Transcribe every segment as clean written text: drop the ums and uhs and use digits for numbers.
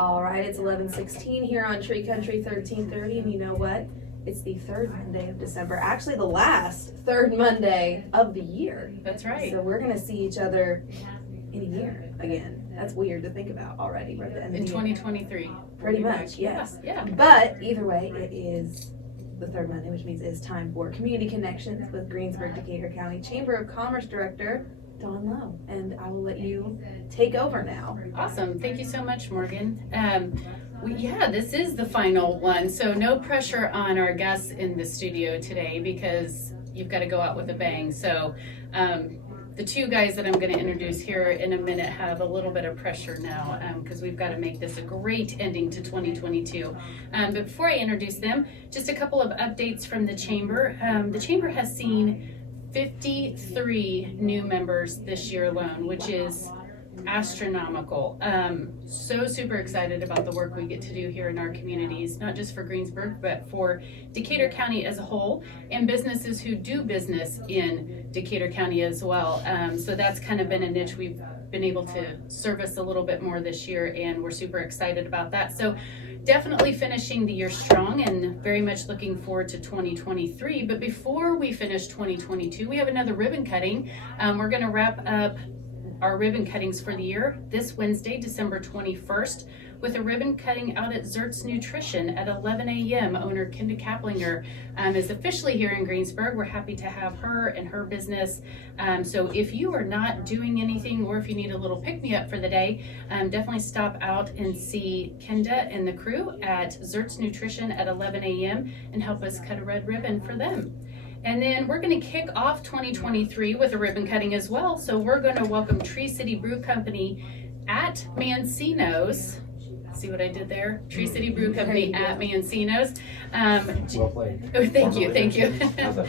All right, it's 11:16 here on Tree Country 1330, and you know what? It's the third Monday of December. Actually, the last third Monday of the year. That's right. So we're gonna see each other in a year again. That's weird to think about already. We're at the end In of the year. 2023. Pretty much, yes. Yeah. But either way, it is the third Monday, which means it's time for Community Connections with Greensburg, Decatur County Chamber of Commerce Director Dawn Lowe. And I will let you take over now. Awesome. Thank you so much, Morgan. This is the final one. So no pressure on our guests in the studio today because you've got to go out with a bang. So the two guys that I'm going to introduce here in a minute have a little bit of pressure now because we've got to make this a great ending to 2022. But before I introduce them, just a couple of updates from the Chamber. The Chamber has seen 53 new members this year alone, which is astronomical. So super excited about the work we get to do here in our communities, not just for Greensburg, but for Decatur County as a whole, and businesses who do business in Decatur County as well. So that's kind of been a niche we've been able to service a little bit more this year, and we're super excited about that. So definitely finishing the year strong and very much looking forward to 2023. But before we finish 2022, we have another ribbon cutting. We're going to wrap up our ribbon cuttings for the year this Wednesday, December 21st, with a ribbon cutting out at Zertz Nutrition at 11 a.m. Owner Kinda Kaplinger is officially here in Greensburg. We're happy to have her and her business. So if you are not doing anything or if you need a little pick-me-up for the day, definitely stop out and see Kinda and the crew at Zertz Nutrition at 11 a.m. and help us cut a red ribbon for them. And then we're going to kick off 2023 with a ribbon cutting as well. So we're going to welcome Tree City Brew Company at Mancino's. See what I did there? Tree City Brew Company at Mancino's. Well played. Oh, thank you. How's that work?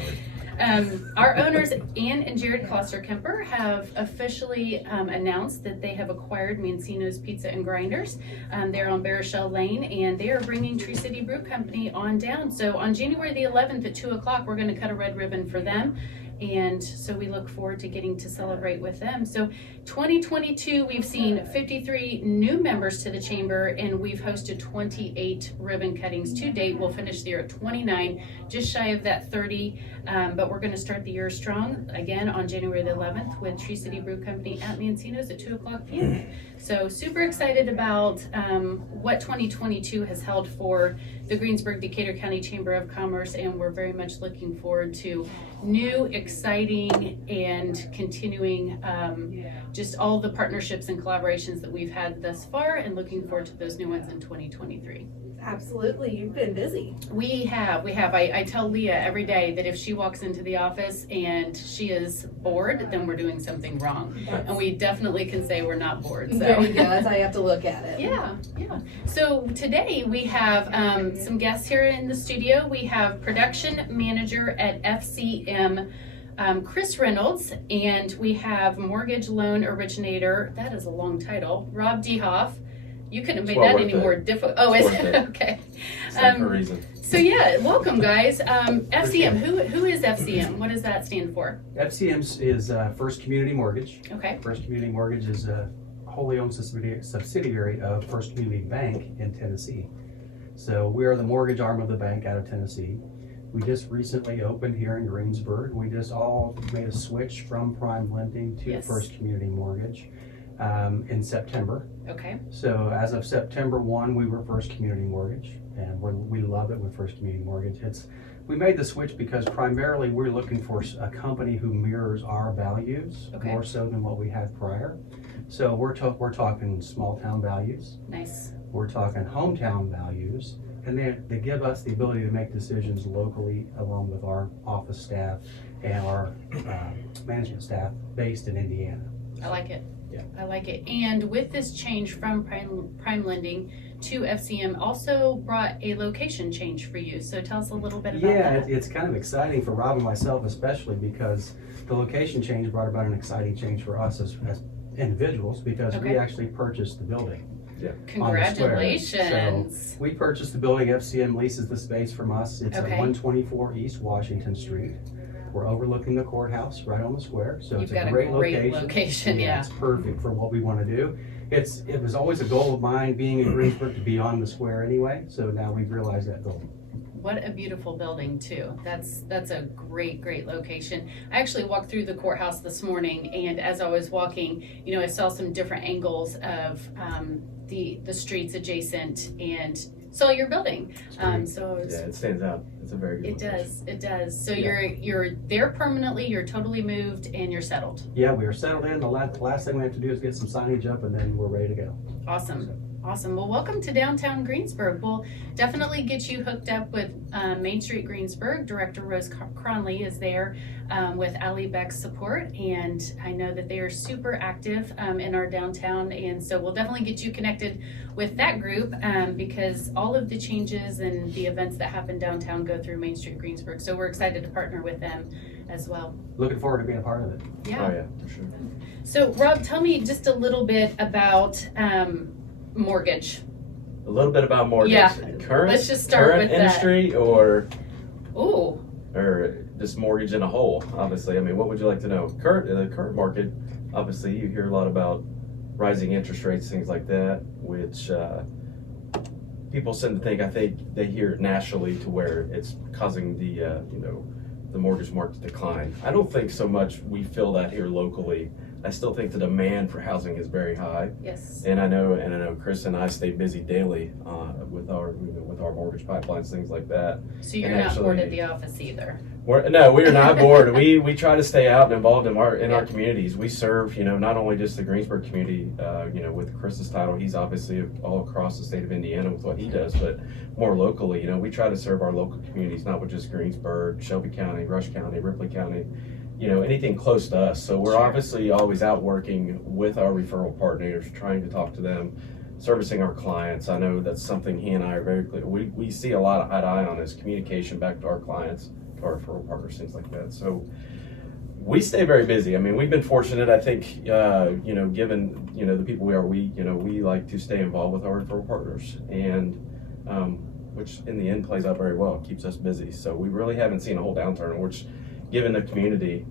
Our owners, Ann and Jared Kloster-Kemper, have officially announced that they have acquired Mancino's Pizza and Grinders. They're on Barochelle Lane, and they are bringing Tree City Brew Company on down. So on January the 11th at 2 o'clock, we're going to cut a red ribbon for them. And so we look forward to getting to celebrate with them. So 2022, we've seen 53 new members to the Chamber, and we've hosted 28 ribbon cuttings to date. We'll finish the year at 29, just shy of that 30. But we're going to start the year strong again on January the 11th with Tree City Brew Company at Mancino's at 2 o'clock p.m. So super excited about what 2022 has held for the Greensburg Decatur County Chamber of Commerce, and we're very much looking forward to new, exciting, and continuing just all the partnerships and collaborations that we've had thus far, and looking forward to those new ones in 2023. Absolutely, you've been busy. We have. I tell Leah every day that if she walks into the office and she is bored, then we're doing something wrong. And we definitely can say we're not bored. So. There you go, that's how you have to look at it. Yeah. So today we have some guests here in the studio. We have production manager at FCM, Cris Reynolds, and we have mortgage loan originator, that is a long title, Rob DeHoff. You couldn't have made that any more difficult. Oh, is it? Okay. It's not for a reason. So yeah, welcome guys. FCM, who is FCM? What does that stand for? FCM is First Community Mortgage. Okay. First Community Mortgage is a wholly owned subsidiary of First Community Bank in Tennessee. So we are the mortgage arm of the bank out of Tennessee. We just recently opened here in Greensburg. We just all made a switch from prime lending to First Community Mortgage in September. Okay. So as of September 1, we were First Community Mortgage, and we love it with First Community Mortgage. We made the switch because primarily we're looking for a company who mirrors our values more so than what we had prior. So we're talking small town values. Nice. We're talking hometown values, and they give us the ability to make decisions locally along with our office staff and our management staff based in Indiana. I like it. Yeah. I like it. And with this change from prime lending to FCM also brought a location change for you. So tell us a little bit about that. Yeah, it's kind of exciting for Rob and myself especially because the location change brought about an exciting change for us as individuals because we actually purchased the building. Yeah. Congratulations. So we purchased the building. FCM leases the space from us. It's at 124 East Washington Street. We're overlooking the courthourthouse right on the square. So You've it's got a great location. Yeah. It's perfect for what we want to do. it was always a goal of mine being in Greensburg to be on the square anyway, so now we've realized that goal. What a beautiful building too. That's a great location. I actually walked through the courthouse this morning, and as I was walking, I saw some different angles of the streets adjacent and saw your building. So I was, Yeah, it stands out. It's a very good location. it does. So Yeah. you're there permanently, you're totally moved, and you're settled. Yeah, we are settled in. The last thing we have to do is get some signage up, and then we're ready to go. Awesome. Well, welcome to downtown Greensburg. We'll definitely get you hooked up with Main Street Greensburg. Director Rose Cronley is there with Ali Beck's support, and I know that they are super active in our downtown, and so we'll definitely get you connected with that group because all of the changes and the events that happen downtown go through Main Street Greensburg, so we're excited to partner with them as well. Looking forward to being a part of it. Yeah. Oh yeah, for sure. So Rob, tell me just a little bit about mortgage. A little bit about mortgage. Yeah. Current, Let's just start current with that. industry or Ooh. just mortgage in a whole. Obviously, I mean, what would you like to know? The current market. Obviously, you hear a lot about rising interest rates, things like that, which people tend to think. I think they hear it nationally to where it's causing the mortgage market to decline. I don't think so much we feel that here locally. I still think the demand for housing is very high, Yes. and I know Cris and I stay busy daily with our mortgage pipelines, things like that. So you're And not actually- bored at the office either. No, we are not bored. We try to stay out and involved in our Yeah. communities. We serve, not only just the Greensburg community, with Chris's title, he's obviously all across the state of Indiana with what he does, but more locally, we try to serve our local communities, not with just Greensburg, Shelby County, Rush County, Ripley County, anything close to us. So we're Sure. obviously always out working with our referral partners, trying to talk to them, servicing our clients. I know that's something he and I are very clear. We see a lot of eye to eye on is communication back to our clients, to our referral partners, things like that. So we stay very busy. I mean, we've been fortunate, I think, given, the people we are, we like to stay involved with our referral partners, and which in the end plays out very well. It keeps us busy. So we really haven't seen a whole downturn, which given the community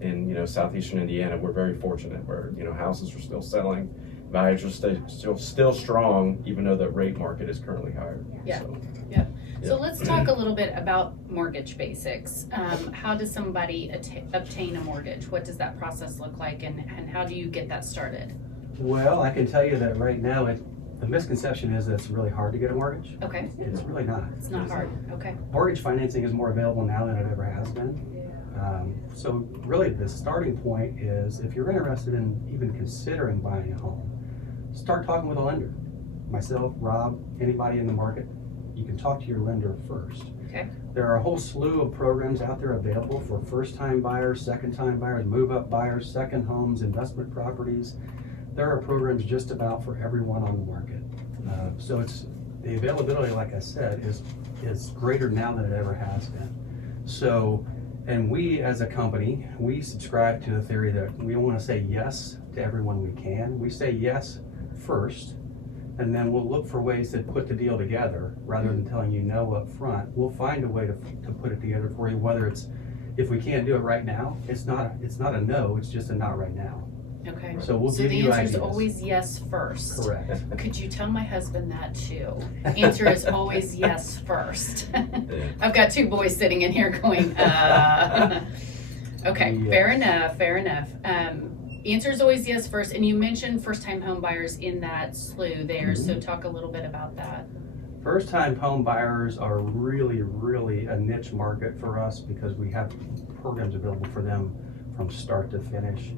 in, southeastern Indiana, we're very fortunate where, houses are still selling, values are still strong, even though the rate market is currently higher. Yeah. So, So let's talk a little bit about mortgage basics. How does somebody obtain a mortgage? What does that process look like, and how do you get that started? Well, I can tell you that right now, the misconception is that it's really hard to get a mortgage. Okay. It's really not. It's not hard. Okay. Mortgage financing is more available now than it ever has been. So really the starting point is if you're interested in even considering buying a home, start talking with a lender. Myself, Rob, anybody in the market, you can talk to your lender first. Okay. There are a whole slew of programs out there available for first-time buyers, second-time buyers, move-up buyers, second homes, investment properties. There are programs just about for everyone on the market. So the availability, like I said, is greater now than it ever has been. So, and we as a company, we subscribe to the theory that we want to say yes to everyone we can. We say yes first, and then we'll look for ways to put the deal together rather than telling you no up front. We'll find a way to put it together for you, whether it's, if we can't do it right now, it's not a no, it's just a not right now. Okay. So we'll So give the you answer is ideas. always yes first. Correct. Could you tell my husband that too? Answer is always yes first. I've got two boys sitting in here going, Okay, Yes. fair enough. Answer is always yes first, and you mentioned first-time home buyers in that slew there, so talk a little bit about that. First-time home buyers are really, really a niche market for us because we have programs available for them from start to finish.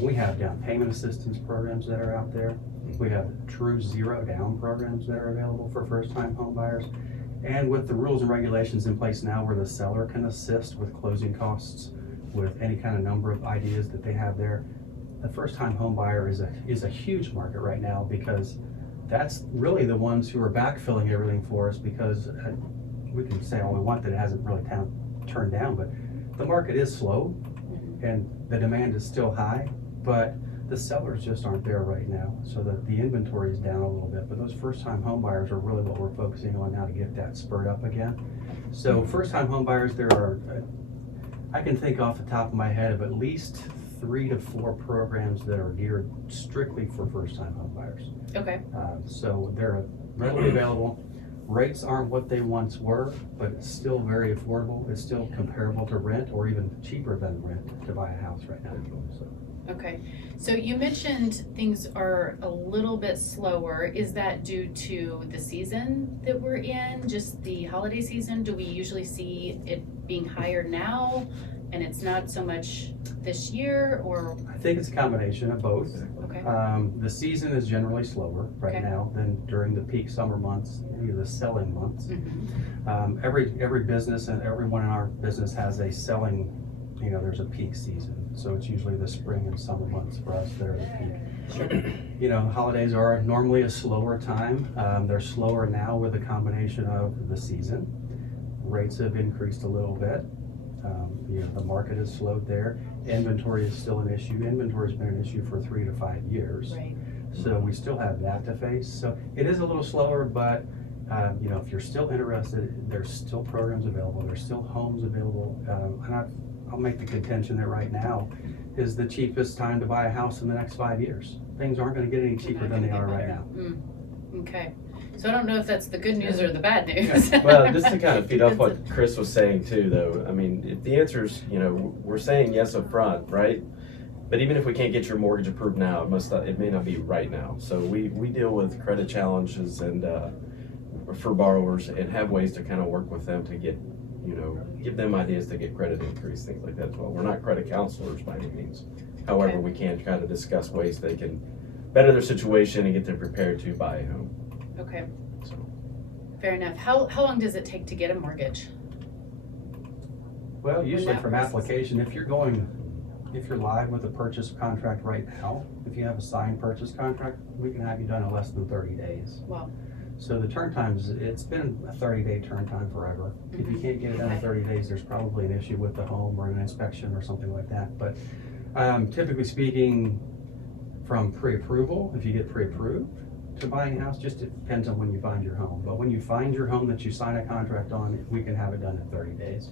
We have down payment assistance programs that are out there. We have true zero down programs that are available for first-time home buyers. And with the rules and regulations in place now where the seller can assist with closing costs, with any kind of number of ideas that they have there, the first-time home buyer is a huge market right now because that's really the ones who are backfilling everything for us because we can say all we want that it hasn't really turned down, but the market is slow and the demand is still high, but the sellers just aren't there right now. So the inventory is down a little bit, but those first-time home buyers are really what we're focusing on now to get that spurred up again. So first-time home buyers, there are, I can think off the top of my head of at least 3 to 4 programs that are geared strictly for first-time home buyers. Okay, So they're readily available. Rates aren't what they once were, but it's still very affordable. It's still comparable to rent or even cheaper than rent to buy a house right now. So, okay. So you mentioned things are a little bit slower. Is that due to the season that we're in, just the holiday season? Do we usually see it being higher now and it's not so much this year, or? I think it's a combination of both. Okay, The season is generally slower right Okay. now than during the peak summer months, the selling months. mhm, Every business and everyone in our business has a selling, there's a peak season. So it's usually the spring and summer months for us that are the peak. Holidays are normally a slower time. They're slower now with a combination of the season. Rates have increased a little bit. The market has slowed there. Inventory is still an issue. Inventory's been an issue for 3 to 5 years. right, So we still have that to face. So it is a little slower, but if you're still interested, there's still programs available. There's still homes available. And I'll make the contention that right now is the cheapest time to buy a house in the next 5 years. Things aren't going to get any cheaper than they are right now. Okay, so I don't know if that's the good news or the bad news. Well, just to kind of feed off what Cris was saying too, though, I mean, if the answer's, we're saying yes up front, right? But even if we can't get your mortgage approved now, it may not be right now. So we deal with credit challenges and for borrowers and have ways to kind of work with them to get, give them ideas to get credit increase, things like that as well. We're not credit counselors by any means. However, Okay. we can kind of discuss ways they can better their situation and get them prepared to buy a home. Okay, So. fair enough. How long does it take to get a mortgage? Well, usually that from process- application, if you're live with a purchase contract right now, if you have a signed purchase contract, we can have you done in less than 30 days. Well, So the turn times, it's been a 30-day turn time forever. If you can't get it done in 30 days, there's probably an issue with the home or an inspection or something like that. But typically speaking, from pre-approval, if you get pre-approved to buying a house, just it depends on when you find your home. But when you find your home that you sign a contract on, we can have it done in 30 days,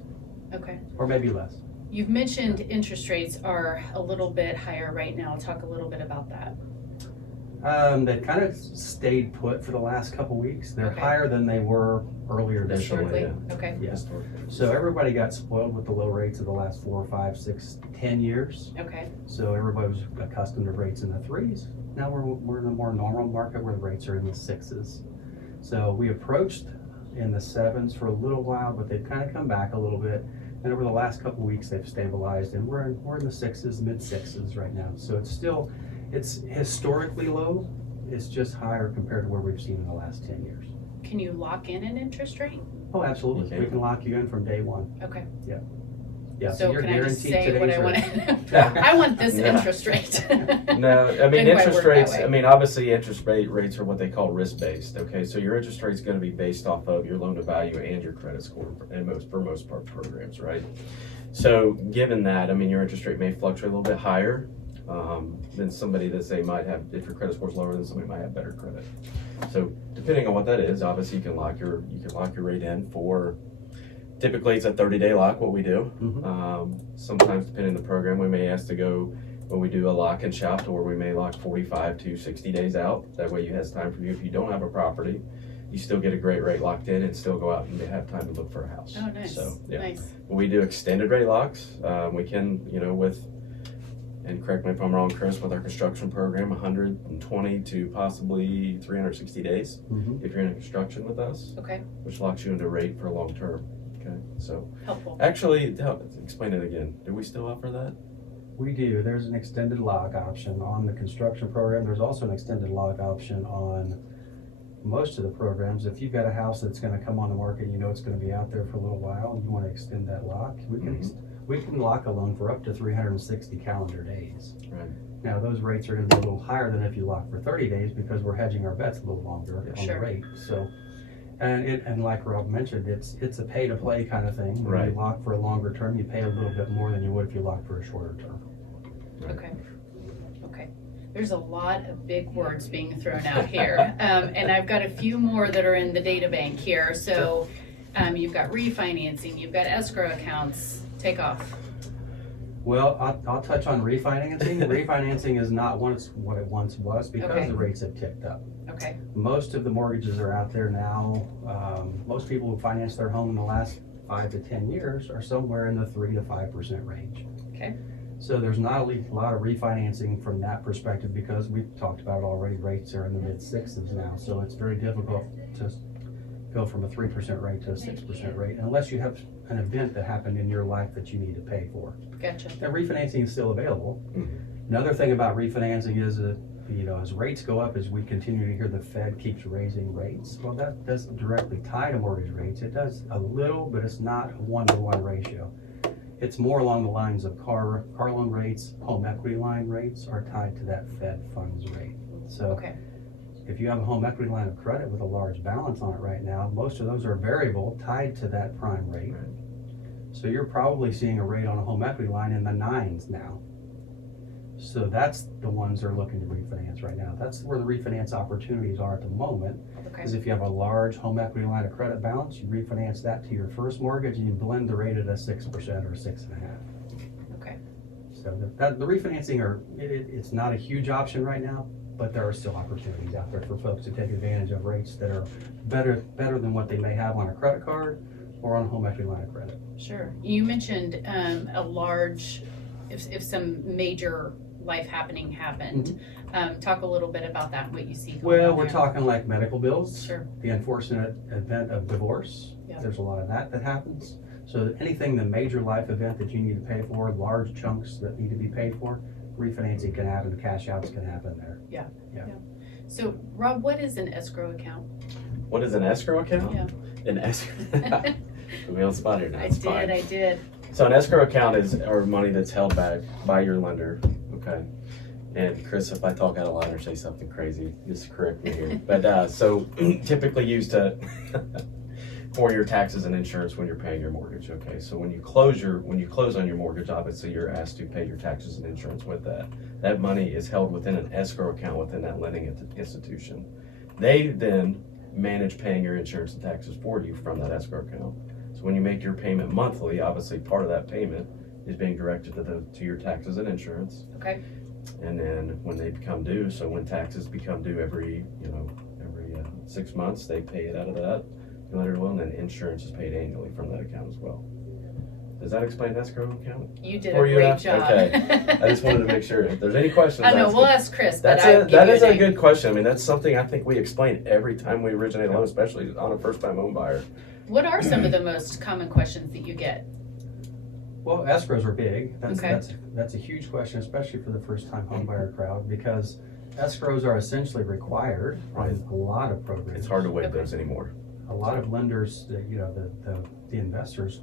okay. or maybe less. You've mentioned interest rates are a little bit higher right now. Talk a little bit about that. They've kind of stayed put for the last couple weeks. They're Okay. higher than they were earlier this year. Historically, yeah. okay, Yeah. Historically. So everybody got spoiled with the low rates of the last 4, 5, 6, 10 years. okay, So everybody was accustomed to rates in the 3s. Now we're in a more normal market where the rates are in the 6s. So we approached in the 7s for a little while, but they've kind of come back a little bit. And over the last couple of weeks, they've stabilized, and we're in the 6s, mid 6s right now. So it's historically low. It's just higher compared to where we've seen in the last 10 years. can you lock in an interest rate? Oh, absolutely. Okay. We can lock you in from day one. Okay, Yeah. so you're can I just guaranteed say what I today's want? I want this Yeah. interest rate. No, I mean, Didn't quite interest work that rates, way. I mean, obviously, rates are what they call risk-based, okay? So your interest rate's gonna be based off of your loan-to-value and your credit score for most part programs, right? So given that, I mean, your interest rate may fluctuate a little bit higher than somebody that say might have, if your credit score's lower, then somebody might have better credit. So depending on what that is, obviously you can lock your rate in for, typically it's a 30-day lock, what we do. Mhm. Sometimes depending on the program, we may ask to go, when we do a lock and shop, to where we may lock 45 to 60 days out. That way it has time for you, if you don't have a property, you still get a great rate locked in and still go out and have time to look for a house. Oh, nice, So, yeah. nice. When we do extended rate locks, we can, and correct me if I'm wrong, Cris, with our construction program, 120 to possibly 360 days Mhm. if you're in construction with us, Okay, which locks you into a rate for long term. Okay, so helpful. actually, explain it again. Do we still offer that? We do. There's an extended lock option on the construction program. There's also an extended lock option on most of the programs. If you've got a house that's going to come on the market, it's going to be out there for a little while, and you want to extend that lock, we can lock a loan for up to 360 calendar days. Right. Now, those rates are going to be a little higher than if you lock for 30 days because we're hedging our bets a little longer on Sure. the rate. So, and like Rob mentioned, it's a pay to play kind of thing. When Right. you lock for a longer term, you pay a little bit more than you would if you locked for a shorter term. Okay, okay. There's a lot of big words being thrown out here. And I've got a few more that are in the data bank here. So you've got refinancing, you've got escrow accounts, take off. Well, I'll touch on refinancing. Refinancing is not what it once was because Okay. the rates have ticked up. Okay, Most of the mortgages are out there now. Most people who finance their home in the last 5 to 10 years are somewhere in the 3 to 5% range. okay, So there's not a lot of refinancing from that perspective because we've talked about it already. Rates are in the mid sixes now, so it's very difficult to go from a 3% rate to a 6% rate unless you have an event that happened in your life that you need to pay for. gotcha. And refinancing is still available. Mhm. Another thing about refinancing is that, as rates go up, as we continue to hear the Fed keeps raising rates, well, that doesn't directly tie to mortgage rates. It does a little, but it's not a 1-to-1 ratio. It's more along the lines of car loan rates, home equity line rates are tied to that Fed funds rate. So Okay, if you have a home equity line of credit with a large balance on it right now, most of those are variable tied to that prime rate. Right. So you're probably seeing a rate on a home equity line in the 9s now. So that's the ones that are looking to refinance right now. That's where the refinance opportunities are at the moment. okay, Because if you have a large home equity line of credit balance, you refinance that to your first mortgage and you blend the rate at a 6% or 6.5%. okay, So the refinancing it's not a huge option right now, but there are still opportunities out there for folks to take advantage of rates that are better than what they may have on a credit card or on a home equity line of credit. sure. You mentioned a large, if some major life happened. Talk a little bit about that, what you see going Well, on we're there. talking like medical bills, Sure, the unfortunate event of divorce. Yeah. There's a lot of that happens. So anything, the major life event that you need to pay for, large chunks that need to be paid for, refinancing can happen, cash outs can happen there. so Rob, what is an escrow account? What is an escrow account? Yeah. An escrow. We on spot here now. I It's fine. did. So an escrow account is our money that's held back by your lender, okay? And Chris, if I talk out of line or say something crazy, just correct me here. But so typically used to for your taxes and insurance when you're paying your mortgage, okay? So when you close on your mortgage, obviously you're asked to pay your taxes and insurance with that. That money is held within an escrow account within that lending institution. They then manage paying your insurance and taxes for you from that escrow account. So when you make your payment monthly, obviously part of that payment is being directed to your taxes and insurance. Okay, And then when they become due, so when taxes become due every 6 months, they pay it out of that lender loan, and then insurance is paid annually from that account as well. Does that explain escrow account? you did For a you, great Alex? job. Okay. I just wanted to make sure if there's any questions. I know, ask we'll it. ask Chris, but That's I'll give that you is a a name. good question. I mean, that's something I think we explain every time we originate a loan, especially on a first-time home buyer. What are some of the most common questions that you get? Well, escrows are big. Okay. That's a huge question, especially for the first-time homebuyer crowd, because escrows are essentially required on a lot of programs. It's hard to waive Okay. those anymore. A lot of lenders, the investors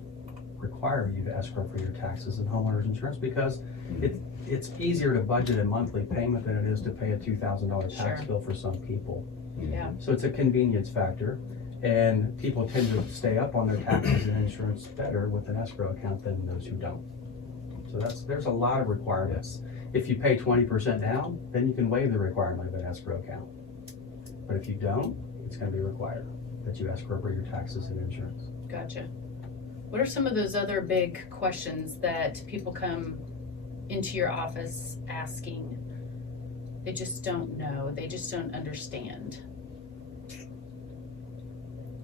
require you to escrow for your taxes and homeowners insurance because it's easier to budget a monthly payment than it is to pay a $2,000 tax Sure. bill for some people. Yeah. So it's a convenience factor, and people tend to stay up on their taxes and insurance better with an escrow account than those who don't. So there's a lot of requirements. If you pay 20% down, then you can waive the requirement of an escrow account. But if you don't, it's going to be required that you escrow for your taxes and insurance. Gotcha. What are some of those other big questions that people come into your office asking? They just don't know. They just don't understand.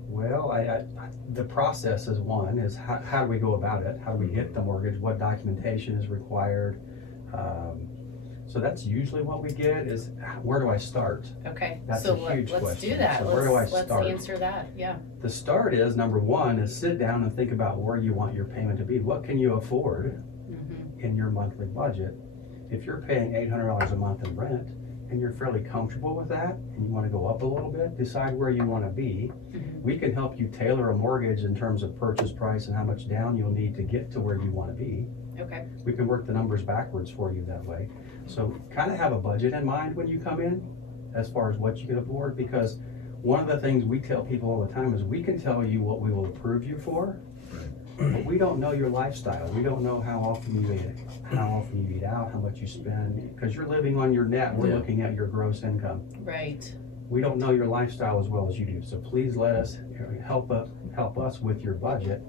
Well, the process is one, is how do we go about it? How do we get the mortgage? What documentation is required? So that's usually what we get is, where do I start? Okay, That's so a huge let's question. do that. So where do I Let's start? answer that. Yeah. The start is, number one, is sit down and think about where you want your payment to be. What can you afford Mm-hmm. in your monthly budget? If you're paying $800 a month in rent and you're fairly comfortable with that and you want to go up a little bit, decide where you want to be. Mhm. We can help you tailor a mortgage in terms of purchase price and how much down you'll need to get to where you want to be. Okay. We can work the numbers backwards for you that way. So kind of have a budget in mind when you come in as far as what you can afford, because one of the things we tell people all the time is we can tell you what we will approve you for, but we don't know your lifestyle. We don't know how often you eat out, how much you spend, because you're living on your net. We're Yeah. looking at your gross income. Right. We don't know your lifestyle as well as you do. So please let us help us with your budget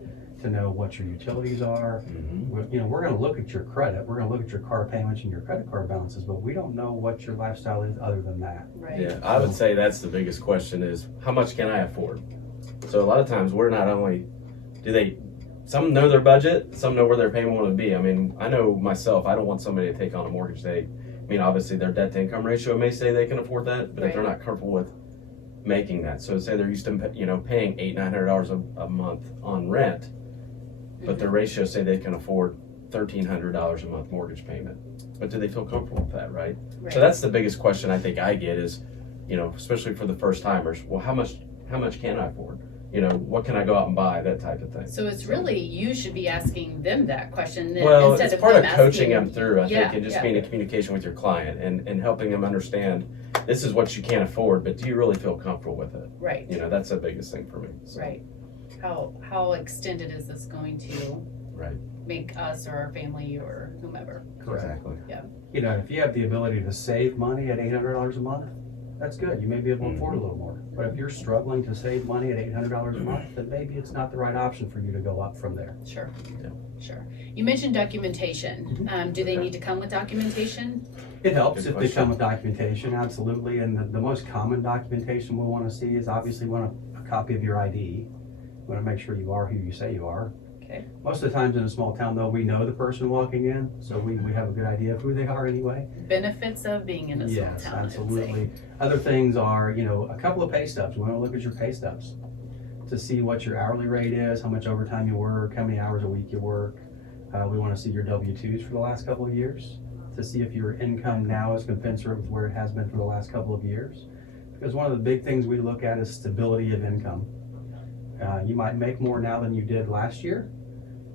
to know what your utilities are. We're gonna look at your credit, we're gonna look at your car payments and your credit card balances, but we don't know what your lifestyle is other than that. Right. Yeah, I would say that's the biggest question is, how much can I afford? So a lot of times we're not only, some know their budget, some know where their payment will be. I mean, I know myself, I don't want somebody to take on a mortgage. Obviously their debt to income ratio may say they can afford that, but if they're not comfortable with making that, so say they're used to, paying $800-900 a month on rent, but their ratios say they can afford $1,300 a month mortgage payment. But do they feel comfortable with that, right? So that's the biggest question I think I get is, especially for the first timers, well, how much can I afford? What can I go out and buy? That type of thing. So it's really, you should be asking them that question well, instead it's of part them of coaching asking. them through, I think, and just being in communication with your client and helping them understand this is what you can't afford, but do you really feel comfortable with it? Right. That's the biggest thing for me. So. Right. How extended is this going to make us or our family or whomever? Correctly. Yeah. If you have the ability to save money at $800 a month, that's good. You may be able to afford a little more. But if you're struggling to save money at $800 a month, then maybe it's not the right option for you to go up from there. Sure. Yeah. Sure. You mentioned documentation. Do they need to come with documentation? It helps Good if they question. come with documentation, absolutely. And the most common documentation we'll want to see is obviously a copy of your ID. We want to make sure you are who you say you are. Okay. Most of the times in a small town, though, we know the person walking in, so we have a good idea of who they are anyway. Benefits of being in a small Yes, town. absolutely. Other things are, a couple of pay stubs. We want to look at your pay stubs to see what your hourly rate is, how much overtime you work, how many hours a week you work. We want to see your W-2s for the last couple of years to see if your income now is commensurate with where it has been for the last couple of years. Because one of the big things we look at is stability of income. You might make more now than you did last year,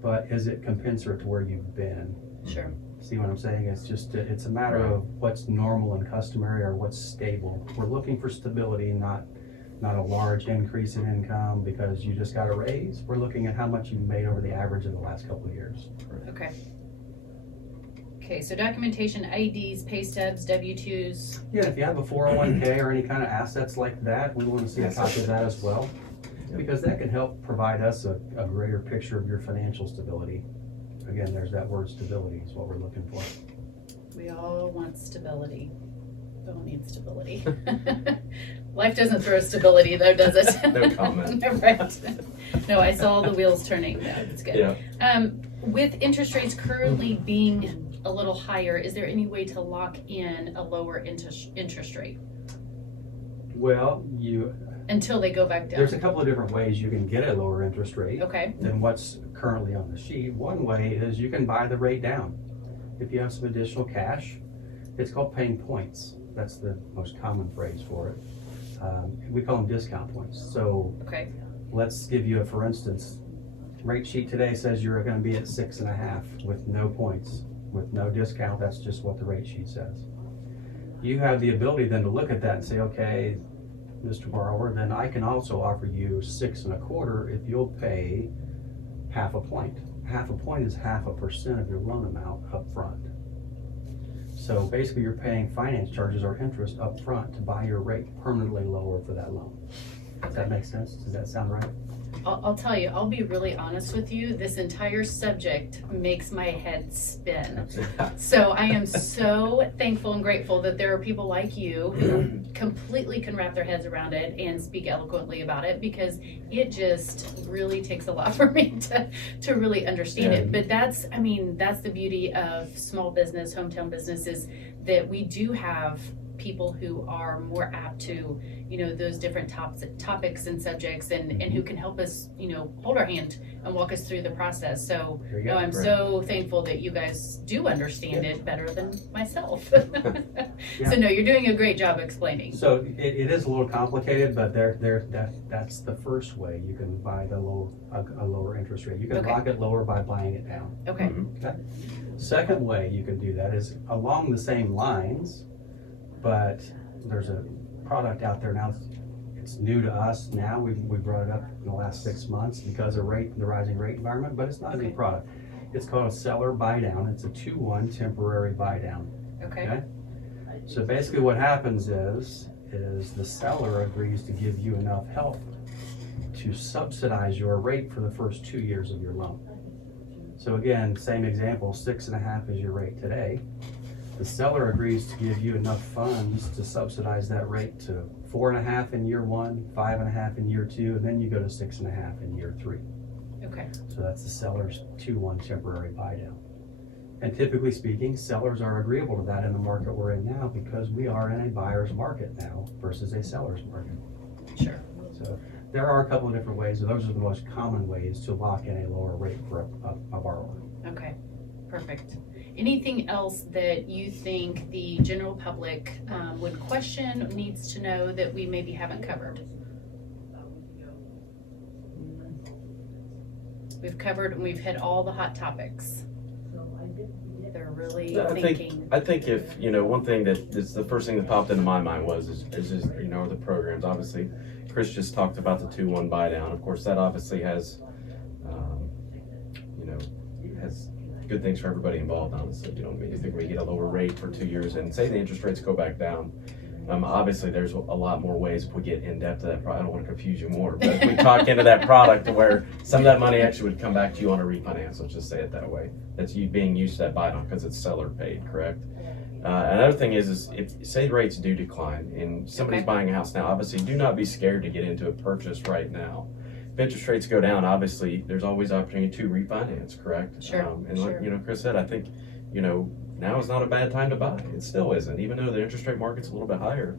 but is it commensurate to where you've been? Sure. See what I'm saying? It's a matter of what's normal and customary or what's stable. We're looking for stability, not a large increase in income because you just got a raise. We're looking at how much you made over the average of the last couple of years. Okay. Okay, so documentation, IDs, pay stubs, W-2s. Yeah, if you have a 401k or any kind of assets like that, we want to see a copy of that as well. Because that can help provide us a greater picture of your financial stability. Again, there's that word stability is what we're looking for. We all want stability. We all need stability. Life doesn't throw stability though, does it? No comment. Right. No, I saw the wheels turning. That's good. Yeah. With interest rates currently being a little higher, is there any way to lock in a lower interest rate Well, until they go back down? there's a couple of different ways you can get a lower interest rate Okay. than what's currently on the sheet. One way is you can buy the rate down. If you have some additional cash, it's called paying points. That's the most common phrase for it. We call them discount points. So Okay. let's give you for instance, rate sheet today says you're gonna be at 6.5 with no points, with no discount. That's just what the rate sheet says. You have the ability then to look at that and say, okay, Mr. Borrower, then I can also offer you 6.25 if you'll pay half a point. Half a point is 0.5% of your loan amount up front. So basically you're paying finance charges or interest up front to buy your rate permanently lower for that loan. Does that make sense? Does that sound right? I'll tell you, I'll be really honest with you. This entire subject makes my head spin. So I am so thankful and grateful that there are people like you who completely can wrap their heads around it and speak eloquently about it, because it just really takes a lot for me to really understand it. But that's the beauty of small business, hometown business, is that we do have people who are more apt to, those different topics and subjects and who can help us, hold our hand and walk us through the process. So There you go. I'm so thankful that you guys do understand it better than myself. Yeah. So no, you're doing a great job explaining. So it is a little complicated, but that's the first way you can buy a lower interest rate. You can Okay. lock it lower by buying it down. Okay. Okay. Second way you can do that is along the same lines, but there's a product out there now. It's new to us now. We brought it up in the last 6 months because of the rising rate environment, but it's not a new product. It's called a seller buy down. It's a 2-1 temporary buy down. Okay. So basically what happens is the seller agrees to give you enough help to subsidize your rate for the first 2 years of your loan. So again, same example, 6.5 is your rate today. The seller agrees to give you enough funds to subsidize that rate to 4.5 in year 1, 5.5 in year 2, and then you go to 6.5 in year 3. Okay, So that's the seller's 2-1 temporary buy down. And typically speaking, sellers are agreeable to that in the market we're in now because we are in a buyer's market now versus a seller's market. sure. So there are a couple of different ways, and those are the most common ways to lock in a lower rate for a borrower. Okay, perfect. Anything else that you think the general public would question, needs to know that we maybe haven't covered? We've covered and we've hit all the hot topics. They're really thinking. I think if, one thing that is the first thing that popped into my mind is just, the programs. Obviously, Cris just talked about the 2-1 buy down. Of course, that obviously has, has good things for everybody involved, honestly. I think we get a lower rate for 2 years and say the interest rates go back down. Obviously, there's a lot more ways if we get in depth to that product. I don't want to confuse you more, but if we talk into that product to where some of that money actually would come back to you on a refinance, let's just say it that way. That's you being used to that buy down because it's seller paid, correct? Another thing is if say rates do decline and somebody's buying a house now, obviously do not be scared to get into a purchase right now. If interest rates go down, obviously there's always opportunity to refinance, correct? Sure. And sure. like Cris said, I think now is not a bad time to buy. It still isn't, even though the interest rate market's a little bit higher.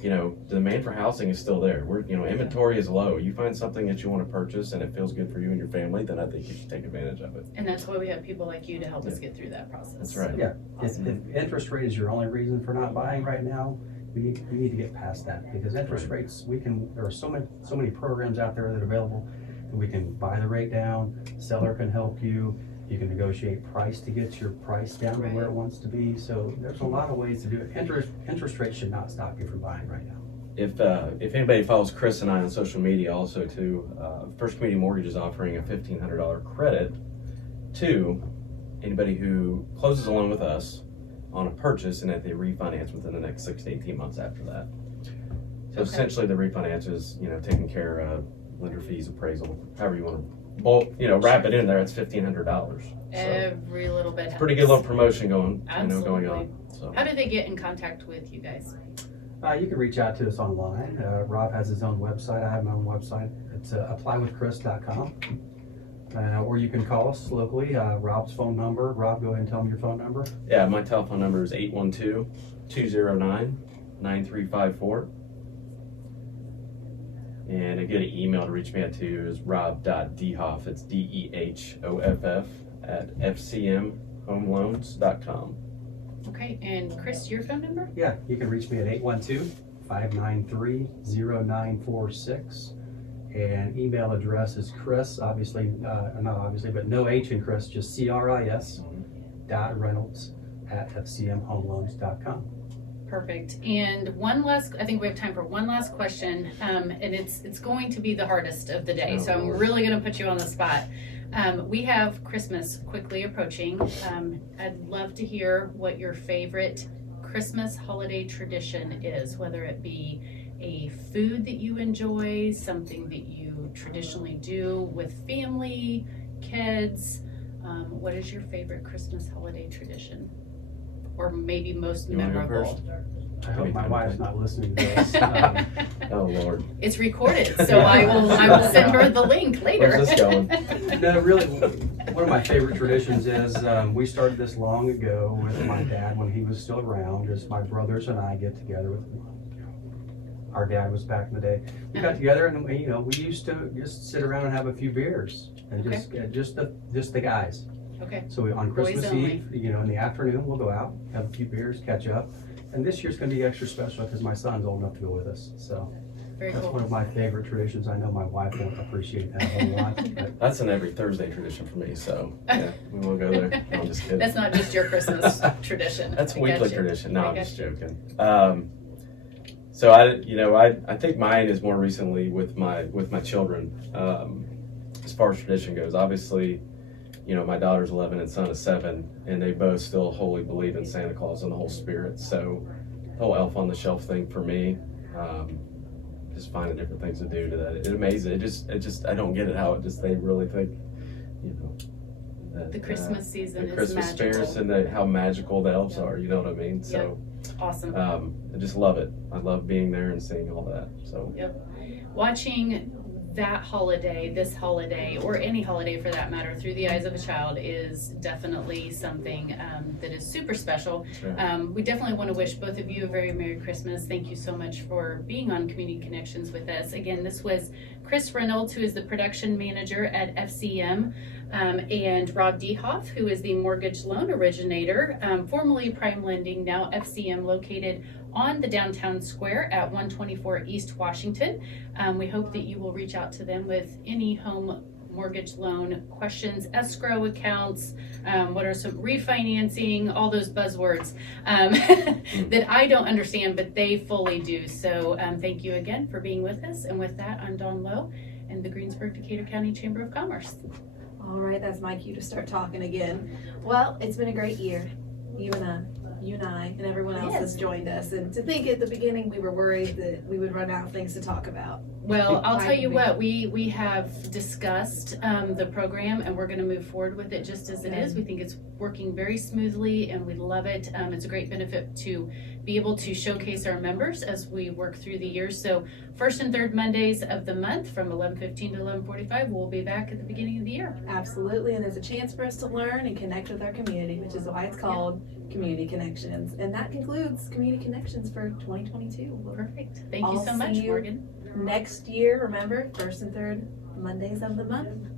The demand for housing is still there. Inventory is low. You find something that you want to purchase and it feels good for you and your family, then I think you should take advantage of it. And that's why we have people like you to help us get through that process. That's right. Yeah, if interest rate is your only reason for not buying right now, we need to get past that because interest rates, there are so many programs out there that are available that we can buy the rate down, seller can help you. You can negotiate price to get your price down to where it wants to be. So there's a lot of ways to do it. Interest rates should not stop you from buying right now. If anybody follows Cris and I on social media also too, First Community Mortgage is offering a $1,500 credit to anybody who closes a loan with us on a purchase and that they refinance within the next 6 to 18 months after that. So essentially the refinance is, taking care of lender fees, appraisal, however you want to wrap it in there. It's $1,500. Every little bit. It's a pretty good little promotion going Absolutely. on. So. How do they get in contact with you guys? You can reach out to us online. Rob has his own website. I have my own website. It's applywithcris.com. Or you can call us locally. Rob's phone number. Rob, go ahead and tell me your phone number. Yeah, my telephone number is 812-209-9354. And a good email to reach me at too is rob.dehoff, it's DEHOFF at fcmhomeloans.com. Okay, and Cris, your phone number? Yeah, you can reach me at 812-593-0946. And email address is Cris, obviously, not obviously, but no H in Cris, just CRIS .Reynolds at fcmhomeloans.com. Perfect. And I think we have time for one last question, and it's going to be the hardest of the day, so I'm really going to put you on the spot. We have Christmas quickly approaching. I'd love to hear what your favorite Christmas holiday tradition is, whether it be a food that you enjoy, something that you traditionally do with family, kids. What is your favorite Christmas holiday tradition? Or maybe most memorable? I hope my wife's not listening to this. Oh Lord. It's recorded, so I will send her the link later. Where's this going? No, really, one of my favorite traditions is we started this long ago with my dad when he was still around. Is my brothers and I get together with. Our dad was back in the day. We got together and we used to just sit around and have a few beers and just the guys. Okay. So on Christmas Eve, in the afternoon, we'll go out, have a few beers, catch up. And this year's going to be extra special because my son's old enough to go with us. So Very that's cool. one of my favorite traditions. I know my wife won't appreciate that a whole lot. But That's an every Thursday tradition for me, so yeah, we won't go there. No, I'm just kidding. That's not just your Christmas tradition. That's a I weekly get you. tradition. No, I I'm get just you. joking. So I think mine is more recently with my children. As far as tradition goes, obviously, my daughter's 11 and son is 7, and they both still wholly believe in Santa Claus and the whole spirit. So the whole elf on the shelf thing for me, just finding different things to do to that. It amazes. It just I don't get it how they really think, you know, that, The Christmas season the is Christmas magical. fairs and how magical the elves are. You know what I mean? So Awesome. I just love it. I love being there and seeing all that. So Watching that holiday, this holiday, or any holiday for that matter, through the eyes of a child is definitely something that is super special. that's right. We definitely want to wish both of you a very Merry Christmas. Thank you so much for being on Community Connections with us. Again, this was Cris Reynolds, who is the production manager at FCM, and Rob DeHoff, who is the mortgage loan originator, formerly Prime Lending, now FCM, located on the downtown square at 124 East Washington. We hope that you will reach out to them with any home mortgage loan questions, escrow accounts, what are some refinancing, all those buzzwords that I don't understand, but they fully do. So thank you again for being with us. And with that, I'm Dawn Lowe and the Greensburg Decatur County Chamber of Commerce. All right, that's my cue to start talking again. Well, it's been a great year. You and I, and everyone else Yes. has joined us. And to think at the beginning we were worried that we would run out of things to talk about. Well, I'll tell you Might what, we have discussed the program and we're going to move forward with it just as it is. We think it's working very smoothly and we love it. It's a great benefit to be able to showcase our members as we work through the year. So first and third Mondays of the month from 11:15 to 11:45, we'll be back at the beginning of the year. Absolutely, and there's a chance for us to learn and connect with our community, which is why it's called Community Connections. And that concludes Community Connections for 2022. Perfect. Thank you I'll so much, see you Morgan. Next year, remember, first and third Mondays of the month.